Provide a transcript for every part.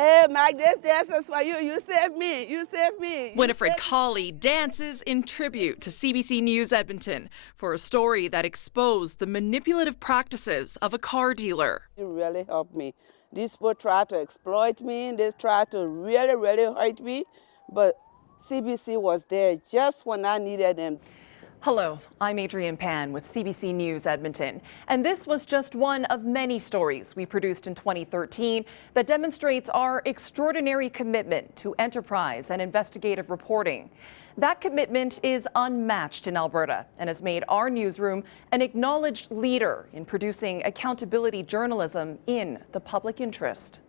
Hey, Mike, this dance is for you. You saved me. You saved me. Winifred Colley dances in tribute to CBC News Edmonton for a story that exposed the manipulative practices of a car dealer. You really helped me. These people try to exploit me. They try to really, really hurt me. But CBC was there just when I needed them. Hello, I'm Adrienne Pan with CBC News Edmonton, and this was just one of many stories we produced in 2013 that demonstrates our extraordinary commitment to enterprise and investigative reporting. That commitment is unmatched in Alberta and has made our newsroom an acknowledged leader in producing accountability journalism in the public interest.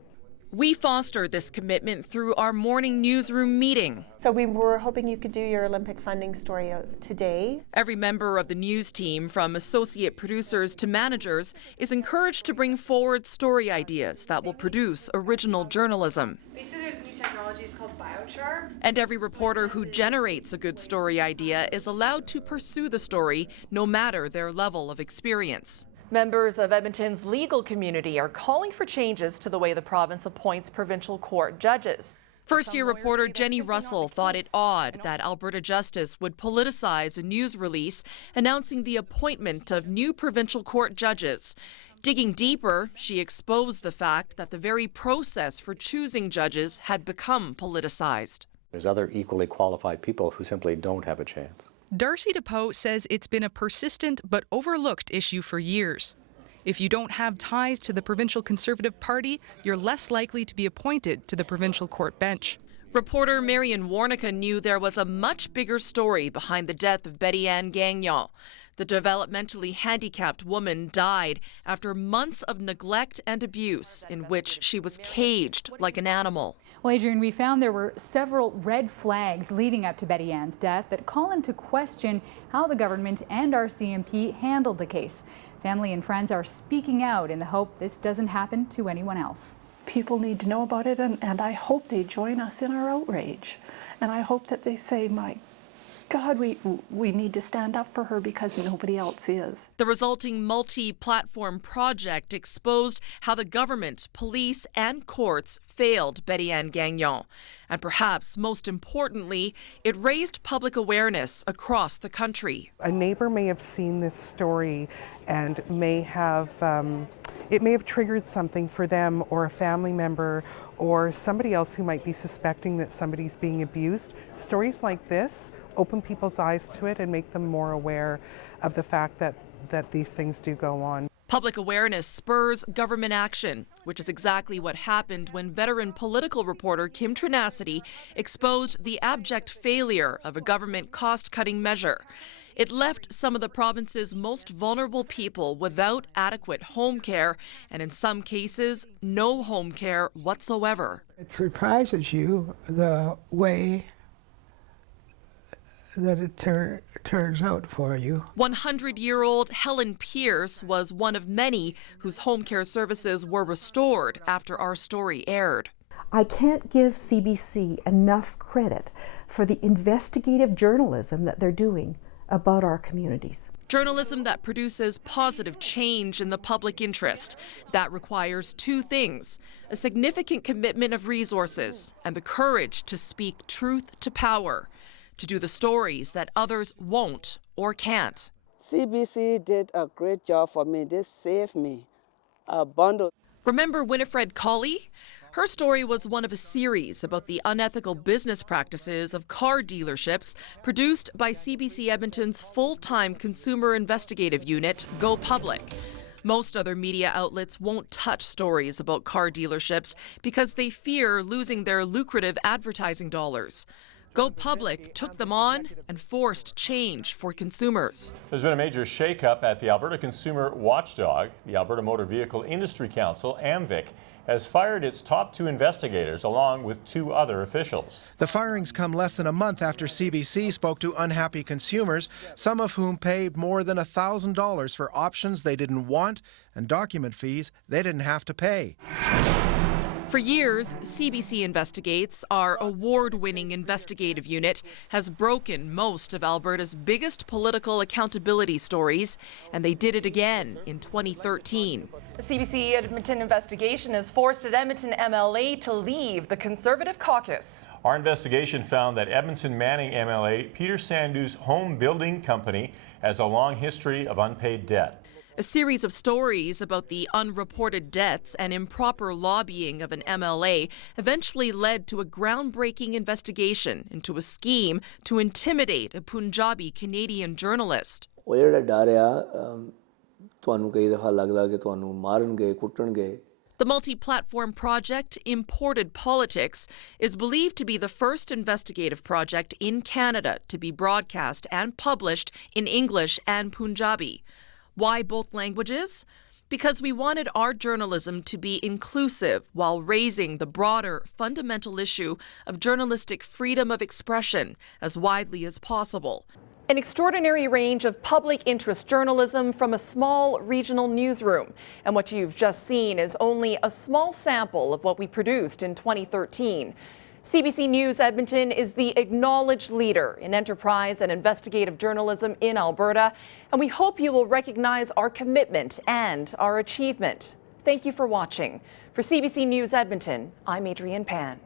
We foster this commitment through our morning newsroom meeting. So we were hoping you could do your Olympic funding story today. Every member of the news team, from associate producers to managers, is encouraged to bring forward story ideas that will produce original journalism. Basically, there's a new technology, it's called biochar. And every reporter who generates a good story idea is allowed to pursue the story, no matter their level of experience. Members of Edmonton's legal community are calling for changes to the way the province appoints provincial court judges. First-year reporter Jenny Russell thought it odd that Alberta Justice would politicize a news release announcing the appointment of new provincial court judges. Digging deeper, she exposed the fact that the very process for choosing judges had become politicized. There's other equally qualified people who simply don't have a chance. Darcy DePoe says it's been a persistent but overlooked issue for years. If you don't have ties to the provincial Conservative Party, you're less likely to be appointed to the provincial court bench. Reporter Marion Warnica knew there was a much bigger story behind the death of Betty Ann Gagnon. The developmentally handicapped woman died after months of neglect and abuse in which she was caged like an animal. Well, Adrienne, we found there were several red flags leading up to Betty Ann's death that call into question how the government and our CMP handled the case. Family and friends are speaking out in the hope this doesn't happen to anyone else. People need to know about it, and I hope they join us in our outrage. And I hope that they say, my God, we need to stand up for her because nobody else is. The resulting multi-platform project exposed how the government, police, and courts failed Betty Ann Gagnon. And perhaps most importantly, it raised public awareness across the country. A neighbor may have seen this story and it may have triggered something for them or a family member or somebody else who might be suspecting that somebody's being abused. Stories like this open people's eyes to it and make them more aware of the fact that these things do go on. Public awareness spurs government action, which is exactly what happened when veteran political reporter Kim Trinacity exposed the abject failure of a government cost-cutting measure. It left some of the province's most vulnerable people without adequate home care, and in some cases, no home care whatsoever. It surprises you the way that it turns out for you. 100-year-old Helen Pierce was one of many whose home care services were restored after our story aired. I can't give CBC enough credit for the investigative journalism that they're doing about our communities. Journalism that produces positive change in the public interest. That requires two things: a significant commitment of resources and the courage to speak truth to power, to do the stories that others won't or can't. CBC did a great job for me. They saved me a bundle. Remember Winifred Colley? Her story was one of a series about the unethical business practices of car dealerships produced by CBC Edmonton's full-time consumer investigative unit, Go Public. Most other media outlets won't touch stories about car dealerships because they fear losing their lucrative advertising dollars. Go Public took them on and forced change for consumers. There's been a major shakeup at the Alberta Consumer Watchdog. The Alberta Motor Vehicle Industry Council, AMVIC, has fired its top two investigators along with two other officials. The firings come less than a month after CBC spoke to unhappy consumers, some of whom paid more than $1,000 for options they didn't want and document fees they didn't have to pay. For years, CBC Investigates, our award-winning investigative unit, has broken most of Alberta's biggest political accountability stories, and they did it again in 2013. The CBC Edmonton investigation has forced an Edmonton MLA to leave the Conservative caucus. Our investigation found that Edmonton Manning MLA Peter Sandhu's home building company has a long history of unpaid debt. A series of stories about the unreported debts and improper lobbying of an MLA eventually led to a groundbreaking investigation into a scheme to intimidate a Punjabi Canadian journalist. The multi-platform project, Imported Politics, is believed to be the first investigative project in Canada to be broadcast and published in English and Punjabi. Why both languages? Because we wanted our journalism to be inclusive while raising the broader fundamental issue of journalistic freedom of expression as widely as possible. An extraordinary range of public interest journalism from a small regional newsroom. And what you've just seen is only a small sample of what we produced in 2013. CBC News Edmonton is the acknowledged leader in enterprise and investigative journalism in Alberta, and we hope you will recognize our commitment and our achievement. Thank you for watching. For CBC News Edmonton, I'm Adrienne Pan.